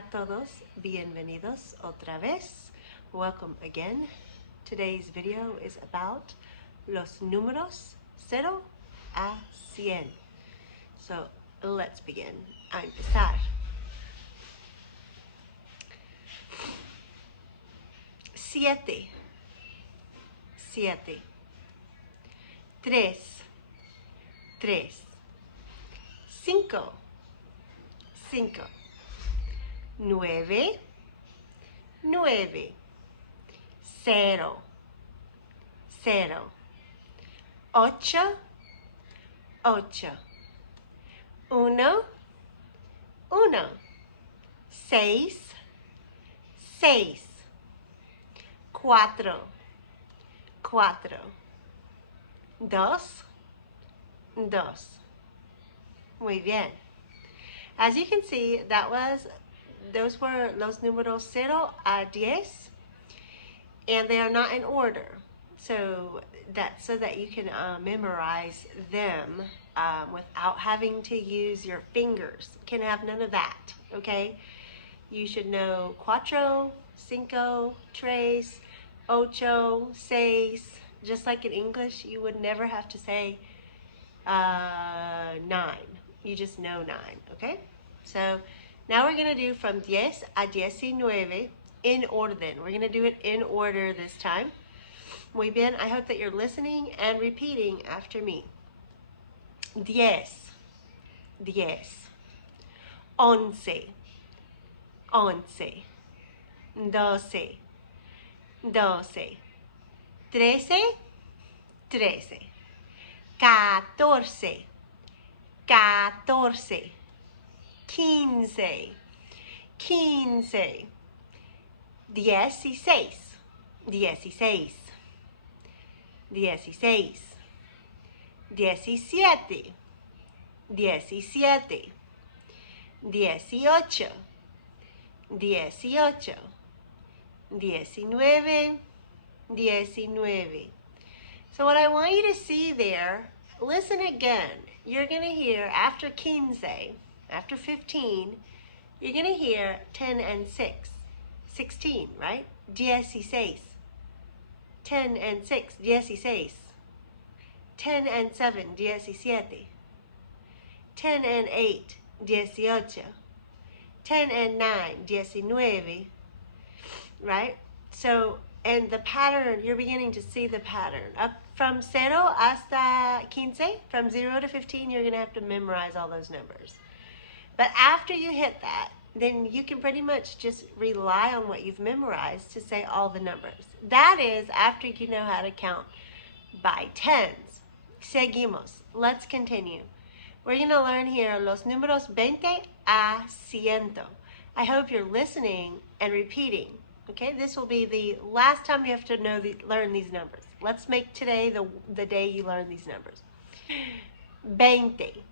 Hola a todos, bienvenidos otra vez. Welcome again. Today's video is about los números 0 a 100. So let's begin. A empezar. 7, 7. 3, 3. 5, 5. 9, 9. 0, 0. 8, 8. 1, 1. 6, 6. 4, 4. 2, 2. Muy bien. As you can see, those were los números 0 a 10, and they are not in order. So that you can memorize them without having to use your fingers. Can have none of that, okay? You should know cuatro, cinco, tres, ocho, seis. Just like in English, you would never have to say 9. You just know 9, okay? So now we're going to do from 10 a 19 in orden. We're going to do it in order this time. Muy bien. I hope that you're listening and repeating after me. 10, 10. 11, 11. 12, 12. 13, 13. 14, 14. 15, 15. 16, 16. 17, 17. 18, 18. 19, 19. So what I want you to see there, listen again. You're going to hear after 15, after 15, you're going to hear 10 and 6. 16, right? 16. 10 and 6, 16. 10 and 7, 17. 10 and 8, 18. 10 and 9, 19. Right? So, and the pattern, you're beginning to see the pattern. Up from 0 hasta 15, from 0 to 15, you're going to have to memorize all those numbers. But after you hit that, then you can pretty much just rely on what you've memorized to say all the numbers. That is after you know how to count by tens. Seguimos. Let's continue. We're going to learn here los números 20 a 100. I hope you're listening and repeating. Okay, this will be the last time you have to learn these numbers. Let's make today the day you learn these numbers. 20,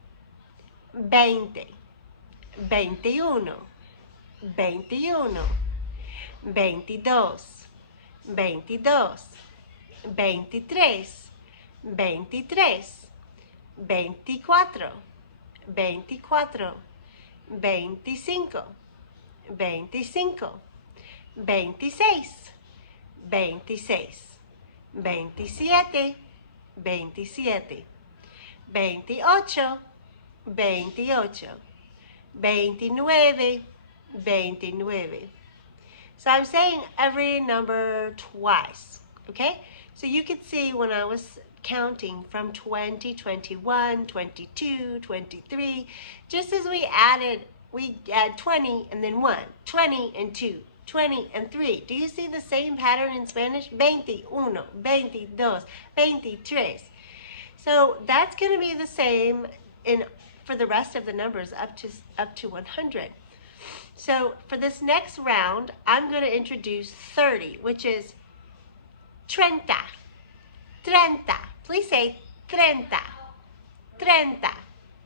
20. 21, 21. 22, 22. 23, 23. 24, 24. 25, 25. 26, 26. 27, 27. 28, 28. 29, 29. So I'm saying every number twice, okay? So you could see when I was counting from 20, 21, 22, 23, just as we add 20 and then 1, 20 and 2, 20 and 3. Do you see the same pattern in Spanish? 21, 22, 23. So that's going to be the same for the rest of the numbers up to 100. So for this next round, I'm going to introduce 30, which is 30, 30. Please say 30, 30.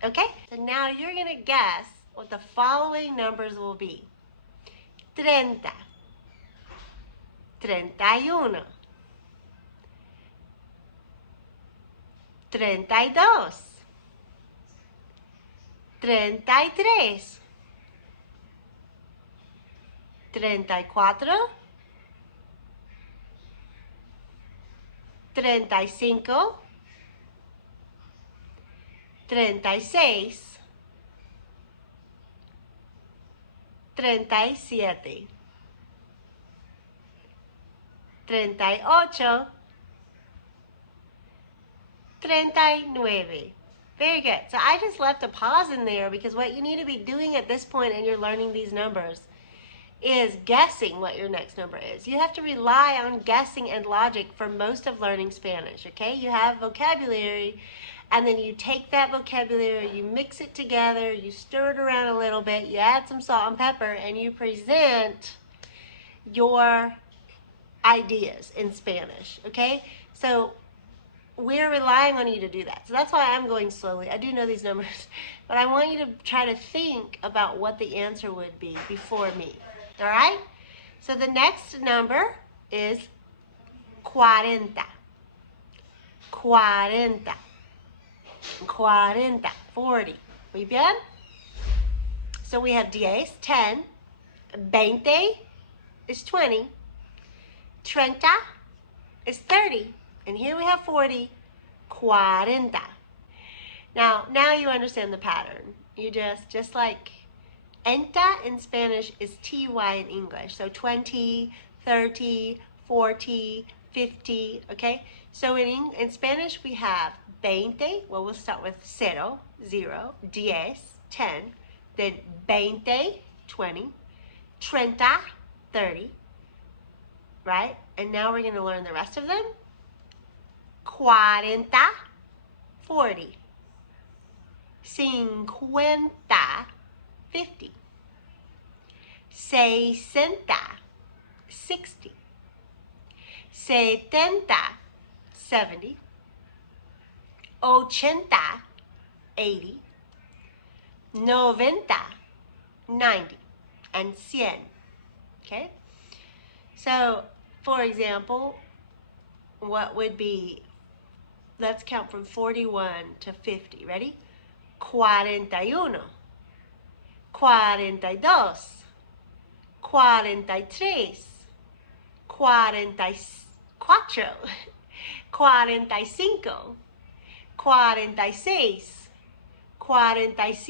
Okay? So now you're going to guess what the following numbers will be. 30, 31, 32, 33, 34, 35, 36, 37, 38, 39. Very good. So I just left a pause in there because what you need to be doing at this point in your learning these numbers is guessing what your next number is. You have to rely on guessing and logic for most of learning Spanish, okay? You have vocabulary, and then you take that vocabulary, you mix it together, you stir it around a little bit, you add some salt and pepper, and you present your ideas in Spanish, okay? So we're relying on you to do that. So that's why I'm going slowly. I do know these numbers, but I want you to try to think about what the answer would be before me. All right? So the next number is 40. 40. 40. Muy bien? So we have 10, 20 is 20, 30 is 30, and here we have 40, 40. Now you understand the pattern. You just like enta in Spanish is ty in English. So 20, 30, 40, 50, okay? So in Spanish we have 20, well we'll start with 0, 10, then 20, 20, 30, 30, right? And now we're going to learn the rest of them. 40, 40. 50, 50. 60, 60. 70, 70. 80, 80. 90, 90. And 100. Okay? So, for example, what would be, let's count from 41 to 50. Ready? 41, 42, 43, 44, 45, 46, 47, 48, 49 y 50, 51, 52,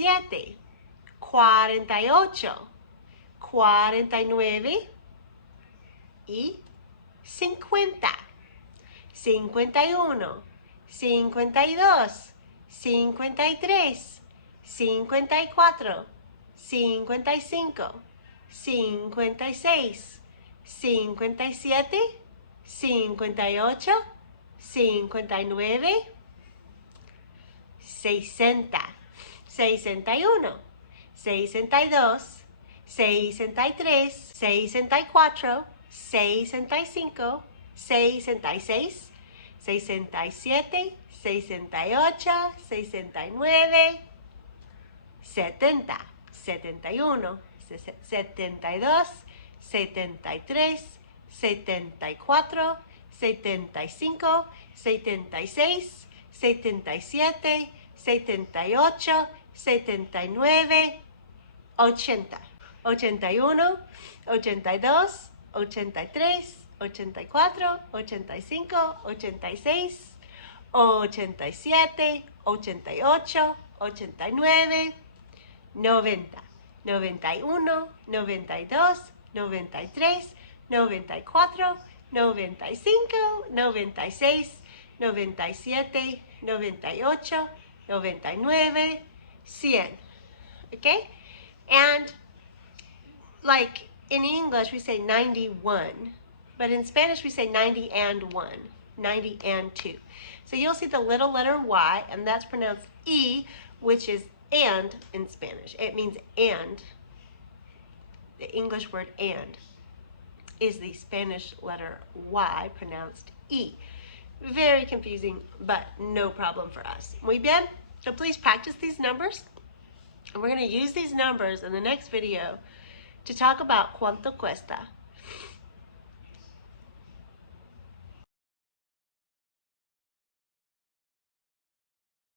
53, 54, 55, 56, 57, 58, 59, 60, 61, 62, 63, 64, 65, 66, 67, 68, 69, 70, 71, 72, 73, 74, 75, 76, 77, 78, 79, 80, 81, 82, 83, 84, 85, 86, 87, 88, 89, 90, 91, 92, 93, 94, 95, 96, 97, 98, 99, 100. Okay? And like in English we say 91, but in Spanish we say 90 and 1, 90 and 2. So you'll see the little letter Y, and that's pronounced E, which is and in Spanish. It means and. The English word and is the Spanish letter Y, pronounced E. Very confusing, but no problem for us. Muy bien? So please practice these numbers. And we're going to use these numbers in the next video to talk about cuánto cuesta